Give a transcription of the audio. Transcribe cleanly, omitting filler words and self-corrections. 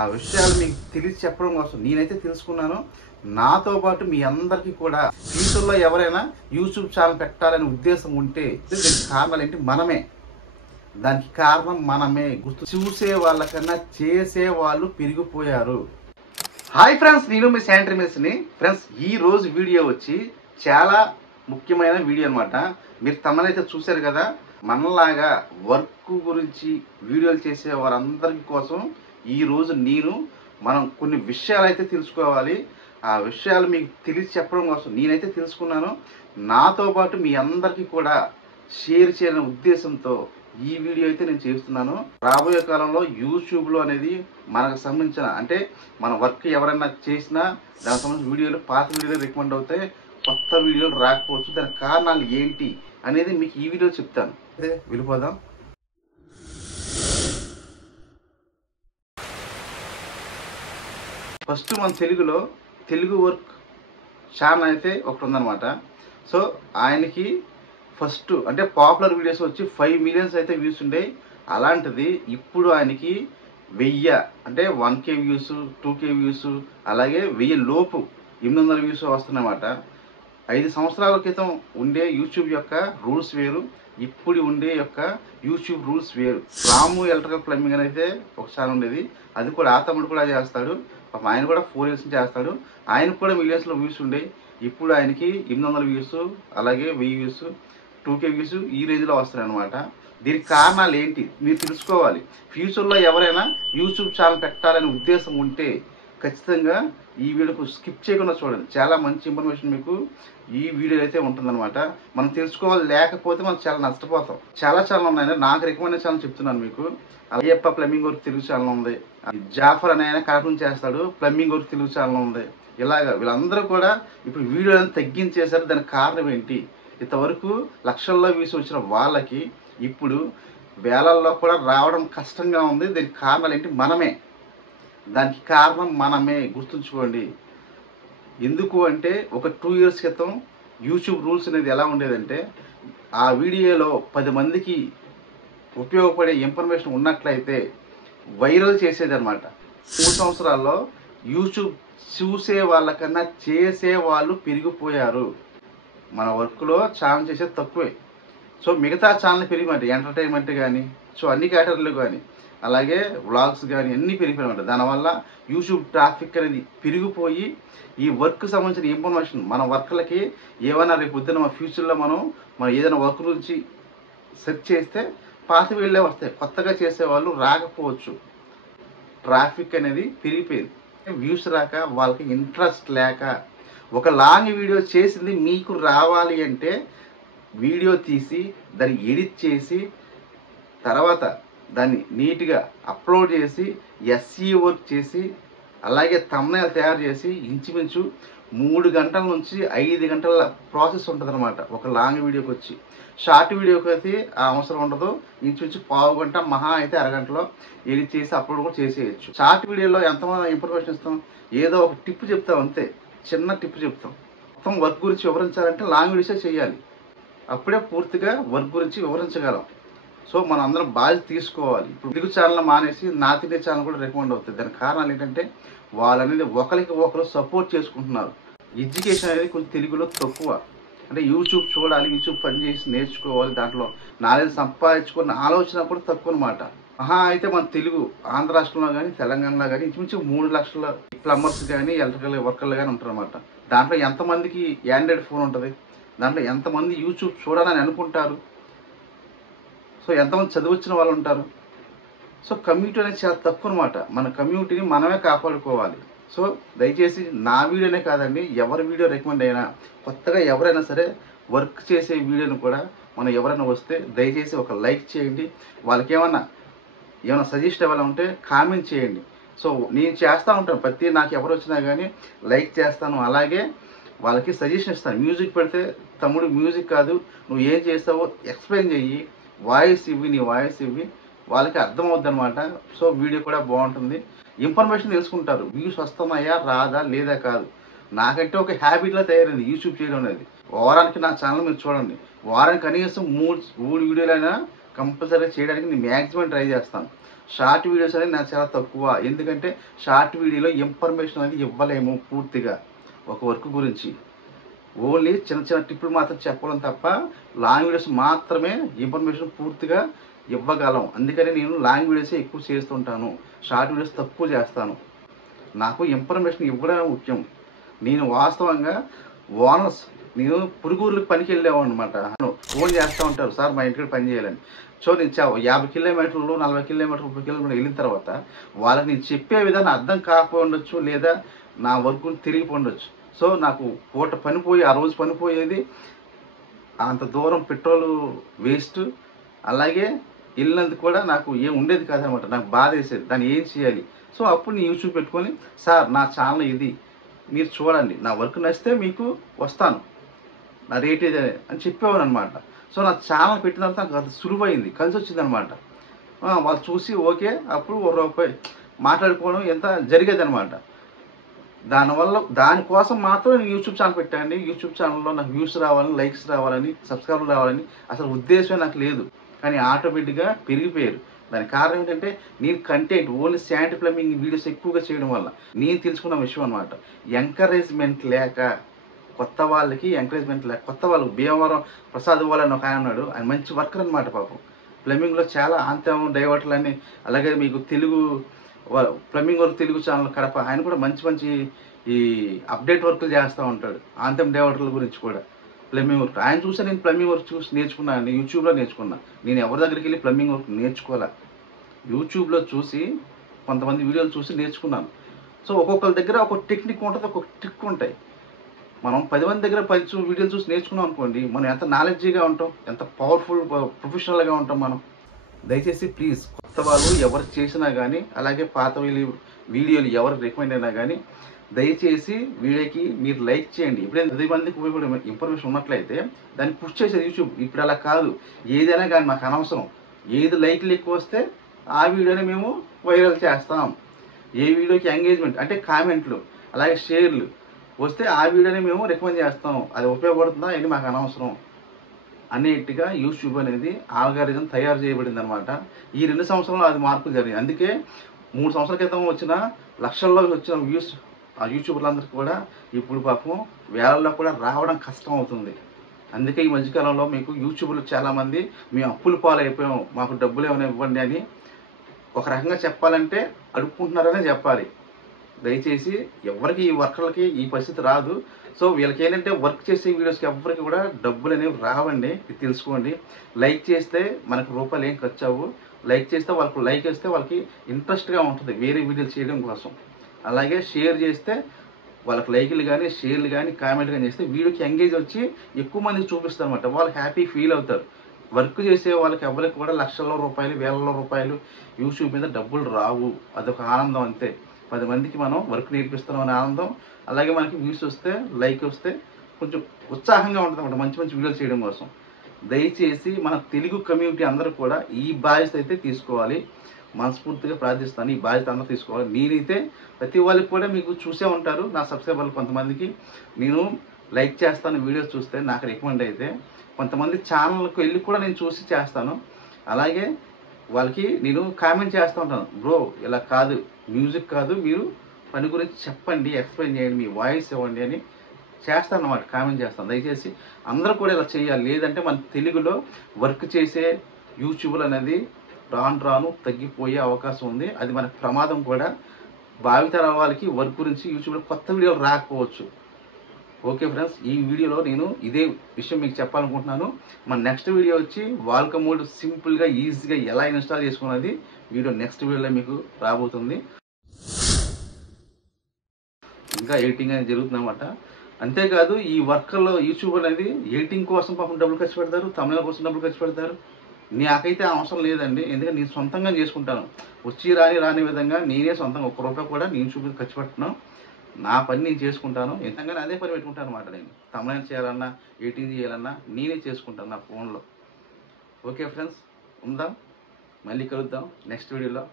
ఆ విషయాలు మీకు తెలిసి చెప్పడం కోసం నేనైతే తెలుసుకున్నాను. నాతో పాటు మీ అందరికీ కూడా ఫ్యూచర్లో ఎవరైనా యూట్యూబ్ ఛానల్ పెట్టాలనే ఉద్దేశం ఉంటే దీనికి కారణాలు ఏంటి? మనమే. దానికి కారణం మనమే. గుర్తు చూసే వాళ్ళకన్నా చేసే వాళ్ళు పెరిగిపోయారు. హాయ్ ఫ్రెండ్స్, నేను మీ శానిటరీ మిస్ని. ఫ్రెండ్స్, ఈ రోజు వీడియో వచ్చి చాలా ముఖ్యమైన వీడియో అనమాట. మీరు తమనైతే చూశారు కదా. మనలాగా వర్క్ గురించి వీడియోలు చేసే వారందరి కోసం ఈ రోజు మనం కొన్ని విషయాలు అయితే తెలుసుకోవాలి. ఆ విషయాలు మీకు తెలిసి చెప్పడం కోసం నేనైతే తెలుసుకున్నాను. నాతో పాటు మీ అందరికీ కూడా షేర్ చేయాలనే ఉద్దేశంతో ఈ వీడియో అయితే నేను చేస్తున్నాను. రాబోయే కాలంలో యూట్యూబ్లో అనేది మనకు సంబంధించిన అంటే మన వర్క్ ఎవరైనా చేసినా దానికి సంబంధించిన వీడియోలు, పాత వీడియోలు రికమెండ్ అవుతాయి, కొత్త వీడియోలు రాకపోవచ్చు. దానికి కారణాలు ఏంటి అనేది మీకు ఈ వీడియో చెప్తాను. అదే వెళ్ళిపోదాం. ఫస్ట్ మన తెలుగు వర్క్ ఛానల్ అయితే ఒకటి ఉందన్నమాట. సో ఆయనకి ఫస్ట్ అంటే పాపులర్ వీడియోస్ వచ్చి 5 మిలియన్స్ అయితే వ్యూస్ ఉండే. అలాంటిది ఇప్పుడు ఆయనకి 1000 అంటే 1K వ్యూస్, 2K వ్యూస్, అలాగే 1000 లోపు 800 వ్యూస్ వస్తున్నమాట. 5 సంవత్సరాల క్రితం ఉండే యూట్యూబ్ యొక్క రూల్స్ వేరు, ఇప్పుడు ఉండే యొక్క యూట్యూబ్ రూల్స్ వేరు. రాము ఎలక్ట్రికల్ ప్లంబింగ్ అనేది ఒక ఛానల్ ఉండేది. అది కూడా ఆ తమ్ముడు కూడా చేస్తాడు. ఆయన కూడా 4 ఇయర్స్ నుంచి చేస్తాడు. ఆయనకు కూడా మిలియన్స్లో వ్యూస్ ఉండే. ఇప్పుడు ఆయనకి 800 వ్యూస్, అలాగే 1000 వ్యూస్, 2K వ్యూస్ ఈ రేంజ్లో వస్తున్నాయి అనమాట. దీనికి కారణాలు ఏంటి మీరు తెలుసుకోవాలి. ఫ్యూచర్లో ఎవరైనా యూట్యూబ్ ఛానల్ పెట్టాలనే ఉద్దేశం ఉంటే ఖచ్చితంగా ఈ వీడియోకు స్కిప్ చేయకుండా చూడండి. చాలా మంచి ఇన్ఫర్మేషన్ మీకు ఈ వీడియో అయితే ఉంటుందన్నమాట. మనం తెలుసుకోవాలి, లేకపోతే మనం చాలా నష్టపోతాం. చాలా ఛానల్ ఉన్నాయండి. నాకు రికమెండ్ ఛానల్ చెప్తున్నాను మీకు. Ayyappa plumbing work Telugu channel ఉంది. జాఫర్ అనే ఆయన కార్టూన్ చేస్తాడు, ప్లంబింగ్ వర్క్ తెలుగు ఛానల్ ఉంది. ఇలాగా వీళ్ళందరూ కూడా ఇప్పుడు వీడియోలను తగ్గించేశారు. దానికి కారణం ఏంటి? ఇంతవరకు లక్షల్లో వ్యూస్ వచ్చిన వాళ్ళకి ఇప్పుడు వేలల్లో కూడా రావడం కష్టంగా ఉంది. దీనికి కారణాలు ఏంటి? మనమే. దానికి కారణం మనమే, గుర్తుంచుకోండి. ఎందుకు అంటే ఒక 2 ఇయర్స్ క్రితం యూట్యూబ్ రూల్స్ అనేది ఎలా ఉండేదంటే ఆ వీడియోలో 10 మందికి ఉపయోగపడే ఇన్ఫర్మేషన్ ఉన్నట్లయితే వైరల్ చేసేది అనమాట. 3 సంవత్సరాల్లో యూట్యూబ్ చూసే వాళ్ళకన్నా చేసే వాళ్ళు పెరిగిపోయారు. మన వర్క్లో ఛానల్ చేసేది తక్కువే. సో మిగతా ఛానల్ పెరిగిపోయి ఎంటర్టైన్మెంట్ కానీ, సో అన్ని కేటగిరీలు కానీ, అలాగే వ్లాగ్స్ కానీ అన్నీ పెరిగిపోయాయి. దానివల్ల యూట్యూబ్ ట్రాఫిక్ అనేది పెరిగిపోయి ఈ వర్క్ సంబంధించిన ఇన్ఫర్మేషన్ మన వర్క్లకి ఏమైనా రేపు పొద్దున మన ఫ్యూచర్లో మనం ఏదైనా వర్క్ గురించి సెర్చ్ చేస్తే పాత వీళ్ళే వస్తాయి, కొత్తగా చేసేవాళ్ళు రాకపోవచ్చు. ట్రాఫిక్ అనేది పెరిగిపోయింది. వ్యూస్ రాక, వాళ్ళకి ఇంట్రెస్ట్ లేక, ఒక లాంగ్ వీడియో చేసింది మీకు రావాలి అంటే వీడియో తీసి దాన్ని ఎడిట్ చేసి తర్వాత దాన్ని నీట్గా అప్లోడ్ చేసి SEO వర్క్ చేసి అలాగే థంబ్నెయిల్ తయారు చేసి ఇంచుమించు 3 గంటల నుంచి 5 గంటల ప్రాసెస్ ఉంటుంది అనమాట. ఒక లాంగ్ వీడియోకి వచ్చి షార్ట్ వీడియోకి అయితే ఆ అవసరం ఉండదు. ఇంచుమించు పావు గంట, మహా అయితే అరగంటలో ఎడిట్ చేసి అప్లోడ్ కూడా చేసేయచ్చు. షార్ట్ వీడియోలో ఎంతమంది ఇన్ఫర్మేషన్ ఇస్తాం? ఏదో ఒక టిప్ చెప్తాం అంతే, చిన్న టిప్ చెప్తాం. మొత్తం వర్క్ గురించి వివరించాలంటే లాంగ్ వీడియోసే చేయాలి. అప్పుడే పూర్తిగా వర్క్ గురించి వివరించగలం. సో మనం అందరం బాధ్యత తీసుకోవాలి. ఇప్పుడు తెలుగు ఛానల్ మానేసి నార్త్ ఇండియా ఛానల్ కూడా రికమెండ్ అవుతుంది. దానికి కారణాలు ఏంటంటే వాళ్ళు అనేది ఒకరికి ఒకరు సపోర్ట్ చేసుకుంటున్నారు. ఎడ్యుకేషన్ అనేది కొంచెం తెలుగులో తక్కువ. అంటే యూట్యూబ్ చూడాలి, యూట్యూబ్ పని చేసి నేర్చుకోవాలి, దాంట్లో నాలెడ్జ్ సంపాదించుకున్న ఆలోచన కూడా తక్కువ అనమాట. అయితే మన తెలుగు ఆంధ్ర రాష్ట్రంలో కానీ తెలంగాణలో కానీ ఇంచుమించు 3 లక్షల ప్లంబర్స్ కానీ ఎలక్ట్రికల్ వర్కర్లు కానీ ఉంటారు అనమాట. దాంట్లో ఎంతమందికి ఆండ్రాయిడ్ ఫోన్ ఉంటుంది? దాంట్లో ఎంతమంది యూట్యూబ్ చూడాలని అనుకుంటారు? సో ఎంతమంది చదివచ్చిన వాళ్ళు ఉంటారు? సో కమ్యూనిటీ అనేది చాలా తక్కువ అనమాట. మన కమ్యూనిటీని మనమే కాపాడుకోవాలి. సో దయచేసి నా వీడియోనే కాదండి, ఎవరి వీడియో రికమెండ్ అయినా, కొత్తగా ఎవరైనా సరే వర్క్ చేసే వీడియోని కూడా మనం ఎవరైనా వస్తే దయచేసి ఒక లైక్ చేయండి. వాళ్ళకి ఏమైనా సజెషన్ ఇవ్వాలని ఉంటే కామెంట్ చేయండి. సో నేను చేస్తూ ఉంటాను, నాకు ఎవరు వచ్చినా కానీ లైక్ చేస్తాను, అలాగే వాళ్ళకి సజెషన్ ఇస్తాను. మ్యూజిక్ పెడితే తమ్ముడు మ్యూజిక్ కాదు, నువ్వు ఏం చేస్తావో ఎక్స్ప్లెయిన్ చెయ్యి, వాయిస్ ఇవ్వి, నీ వాయిస్ ఇవ్వి, వాళ్ళకి అర్థమవుద్ది అనమాట. సో వీడియో కూడా బాగుంటుంది, ఇన్ఫర్మేషన్ తెలుసుకుంటారు. వ్యూస్ వస్తున్నాయా, రాదా, లేదా కాదు. నాకంటే ఒక హ్యాబిట్లో తయారైంది యూట్యూబ్ చేయడం అనేది. వారానికి నా ఛానల్ మీరు చూడండి, వారానికి కనీసం 3 వీడియోలైనా కంపల్సరీ చేయడానికి నేను మ్యాక్సిమం ట్రై చేస్తాను. షార్ట్ వీడియోస్ అనేది నాకు చాలా తక్కువ. ఎందుకంటే షార్ట్ వీడియోలో ఇన్ఫర్మేషన్ అనేది ఇవ్వలేము పూర్తిగా ఒక వర్క్ గురించి. ఓన్లీ చిన్న చిన్న టిప్పులు మాత్రం చెప్పడం తప్ప లాంగ్ వీడియోస్ మాత్రమే ఇన్ఫర్మేషన్ పూర్తిగా ఇవ్వగలం. అందుకని నేను లాంగ్ వీడియోసే ఎక్కువ చేస్తుంటాను, షార్ట్ వీడియోస్ తక్కువ చేస్తాను. నాకు ఇన్ఫర్మేషన్ ఇవ్వడమే ముఖ్యం. నేను వాస్తవంగా ఓనర్స్, నేను పురుగుర్లకు పనికి వెళ్ళేవాడు అనమాట. ఫోన్ చేస్తూ ఉంటారు, సార్ మా ఇంటికి పని చేయాలని. సో నేను 50 కిలోమీటర్లు 40 కిలోమీటర్లు 30 కిలోమీటర్లు వెళ్ళిన తర్వాత వాళ్ళకి నేను చెప్పే విధానం అర్థం కాకపోయి ఉండొచ్చు, లేదా నా వర్క్ తిరిగిపోయి ఉండొచ్చు. సో నాకు పూట పనిపోయి ఆ రోజు పనిపోయేది, అంత దూరం పెట్రోల్ వేస్ట్, అలాగే వెళ్ళినందుకు కూడా నాకు ఏం ఉండేది కాదనమాట. నాకు బాధ వేసేది, దాన్ని ఏం చేయాలి. సో అప్పుడు నేను యూట్యూబ్ పెట్టుకొని, సార్ నా ఛానల్ ఇది, మీరు చూడండి, నా వర్క్ నచ్చితే మీకు వస్తాను, నా రేట్ ఇది అని చెప్పేవారు అనమాట. సో నా ఛానల్ పెట్టిన తర్వాత నాకు అది సులువైంది, కలిసి వచ్చింది అనమాట. వాళ్ళు చూసి ఓకే, అప్పుడు ₹1 మాట్లాడుకోవడం ఎంత జరిగేది అనమాట. దానికోసం మాత్రం నేను యూట్యూబ్ ఛానల్ పెట్టాను. యూట్యూబ్ ఛానల్లో నాకు వ్యూస్ రావాలని, లైక్స్ రావాలని, సబ్స్క్రైబర్లు రావాలని అసలు ఉద్దేశమే నాకు లేదు. కానీ ఆటోమేటిక్గా పెరిగిపోయారు. దానికి కారణం ఏంటంటే నేను content only sanitary plumbing videos ఎక్కువగా చేయడం వల్ల నేను తెలుసుకున్న విషయం అనమాట. ఎంకరేజ్మెంట్ లేక, కొత్త వాళ్ళకి ఎంకరేజ్మెంట్ లేక, కొత్త వాళ్ళు భీమవరం ప్రసాద్ వాళ్ళని ఒక ఆయన ఉన్నాడు, ఆయన మంచి వర్కర్ అనమాట. పాపం ప్లంబింగ్లో చాలా ఆంతం డైవర్టర్లు అని, అలాగే మీకు Telugu plumbing work Telugu channel Kadapa, ఆయన కూడా మంచి మంచి ఈ అప్డేట్ వర్క్లు చేస్తూ ఉంటాడు, ఆంతం డైవర్టర్ల గురించి కూడా, ప్లంబింగ్ వర్క్. ఆయన చూసి నేను ప్లంబింగ్ వర్క్ చూసి నేర్చుకున్నాను, యూట్యూబ్లో నేర్చుకున్నా. నేను ఎవరి దగ్గరికి వెళ్ళి ప్లంబింగ్ వర్క్ నేర్చుకోవాలా, యూట్యూబ్లో చూసి కొంతమంది వీడియోలు చూసి నేర్చుకున్నాను. సో ఒక్కొక్కరి దగ్గర ఒక్కొక్క టెక్నిక్ ఉంటుంది, ఒక్కొక్క ట్రిక్ ఉంటాయి. మనం 10 మంది దగ్గర 10 వీడియోలు చూసి నేర్చుకున్నాం అనుకోండి, మనం ఎంత నాలెడ్జీగా ఉంటాం, ఎంత పవర్ఫుల్ ప్రొఫెషనల్గా ఉంటాం మనం. దయచేసి ప్లీజ్ కొత్త వాళ్ళు ఎవరు చేసినా కానీ, అలాగే పాత వీడియోలు ఎవరు రికమెండ్ అయినా కానీ, దయచేసి వీడియోకి మీరు లైక్ చేయండి. ఇప్పుడే 10 మందికి ఉపయోగపడే ఇన్ఫర్మేషన్ ఉన్నట్లయితే దాన్ని పుష్ చేసేది యూట్యూబ్. ఇప్పుడు అలా కాదు, ఏదైనా కానీ మాకు అనవసరం. ఏది లైక్లు ఎక్కువ వస్తే ఆ వీడియోని మేము వైరల్ చేస్తాం. ఏ వీడియోకి ఎంగేజ్మెంట్ అంటే కామెంట్లు, అలాగే షేర్లు వస్తే ఆ వీడియోని మేము రికమెండ్ చేస్తాం. అది ఉపయోగపడుతుందా అని మాకు అనవసరం అనేట్టుగా యూట్యూబ్ అనేది ఆల్గారిథం తయారు చేయబడింది అనమాట. ఈ 2 సంవత్సరాల్లో అది మార్పులు జరిగింది. అందుకే 3 సంవత్సరాల క్రితం వచ్చిన లక్షల్లో వచ్చిన వ్యూస్ ఆ యూట్యూబర్లందరికీ కూడా ఇప్పుడు పాపం వేలల్లో కూడా రావడం కష్టం అవుతుంది. అందుకే ఈ మధ్యకాలంలో మీకు యూట్యూబ్లో చాలామంది మేము అప్పుల పాలైపోయాం, మాకు డబ్బులు ఏమైనా ఇవ్వండి అని ఒక రకంగా చెప్పాలంటే అడుక్కుంటున్నారనే చెప్పాలి. దయచేసి ఎవరికి ఈ వర్కర్లకి ఈ పరిస్థితి రాదు. సో వీళ్ళకి ఏంటంటే వర్క్ చేసే వీడియోస్కి ఎవరికి కూడా డబ్బులు అనేవి రావండి, ఇది తెలుసుకోండి. లైక్ చేస్తే మనకు రూపాయలు ఏం ఖర్చు అవ్వు. లైక్ చేస్తే వాళ్ళకి లైక్ వేస్తే వాళ్ళకి ఇంట్రెస్ట్గా ఉంటుంది వేరే వీడియోలు చేయడం కోసం. అలాగే షేర్ చేస్తే వాళ్ళకి లైక్లు కానీ, షేర్లు కానీ, కామెంట్లు కానీ చేస్తే వీడియోకి ఎంగేజ్ వచ్చి ఎక్కువ మందికి చూపిస్తారు అనమాట. వాళ్ళు హ్యాపీ ఫీల్ అవుతారు. వర్క్ చేసే వాళ్ళకి ఎవరికి కూడా లక్షల్లో రూపాయలు, వేలలో రూపాయలు యూట్యూబ్ మీద డబ్బులు రావు. అదొక ఆనందం అంతే. 10 మందికి మనం వర్క్ నేర్పిస్తున్నాం అనే ఆనందం, అలాగే మనకి వ్యూస్ వస్తే, లైక్ వస్తే కొంచెం ఉత్సాహంగా ఉంటుంది అన్నమాట మంచి మంచి వీడియోలు చేయడం కోసం. దయచేసి మన తెలుగు కమ్యూనిటీ అందరూ కూడా ఈ బాధ్యత అయితే తీసుకోవాలి. మనస్ఫూర్తిగా ప్రార్థిస్తాను, ఈ బాధ్యత అందరూ తీసుకోవాలి. నేనైతే ప్రతి వాళ్ళకి కూడా మీకు చూసే ఉంటారు, నా సబ్స్క్రైబర్లు కొంతమందికి నేను లైక్ చేస్తాను వీడియోస్ చూస్తే, నాకు రికమెండ్ అయితే కొంతమంది ఛానల్కి వెళ్ళి కూడా నేను చూసి చేస్తాను. అలాగే వాళ్ళకి నేను కామెంట్ చేస్తూ ఉంటాను, బ్రో ఇలా కాదు, మ్యూజిక్ కాదు, మీరు పని గురించి చెప్పండి, ఎక్స్ప్లెయిన్ చేయండి, మీ వాయిస్ ఇవ్వండి అని చేస్తాను అన్నమాట, కామెంట్ చేస్తాను. దయచేసి అందరూ కూడా ఇలా చేయాలి. లేదంటే మన తెలుగులో వర్క్ చేసే యూట్యూబర్ అనేది రాను రాను తగ్గిపోయే అవకాశం ఉంది. అది మనకు ప్రమాదం కూడా. భావితరాల వాళ్ళకి వర్క్ గురించి యూట్యూబ్లో కొత్త వీడియోలు రాకపోవచ్చు. ఓకే ఫ్రెండ్స్, ఈ వీడియోలో నేను ఇదే విషయం మీకు చెప్పాలనుకుంటున్నాను. మన నెక్స్ట్ వీడియో వచ్చి వాల్క మోడ్ సింపుల్గా ఈజీగా ఎలా ఇన్స్టాల్ చేసుకున్నది వీడియో నెక్స్ట్ వీడియోలో మీకు రాబోతుంది. ఇంకా ఎడిటింగ్ అనేది జరుగుతుందన్నమాట. అంతేకాదు ఈ వర్క్లో యూట్యూబ్ అనేది ఎడిటింగ్ కోసం పాపం డబ్బులు ఖర్చు పెడతారు, తమిళ కోసం డబ్బులు ఖర్చు పెడతారు. నాకైతే అవసరం లేదండి, ఎందుకంటే నేను సొంతంగా చేసుకుంటాను. వచ్చి రాని విధంగా నేనే సొంతంగా ₹1 కూడా నేను యూట్యూబ్ ఖర్చు పెడుతున్నాను. నా పని నేను చేసుకుంటాను. ఎంతగానే అదే పని పెట్టుకుంటాను అనమాట. నేను తమిళ చేయాలన్నా, ఎడిటింగ్ చేయాలన్నా నేనే చేసుకుంటాను నా ఫోన్లో. ఓకే ఫ్రెండ్స్, ఉందాం, మళ్ళీ కలుద్దాం నెక్స్ట్ వీడియోలో.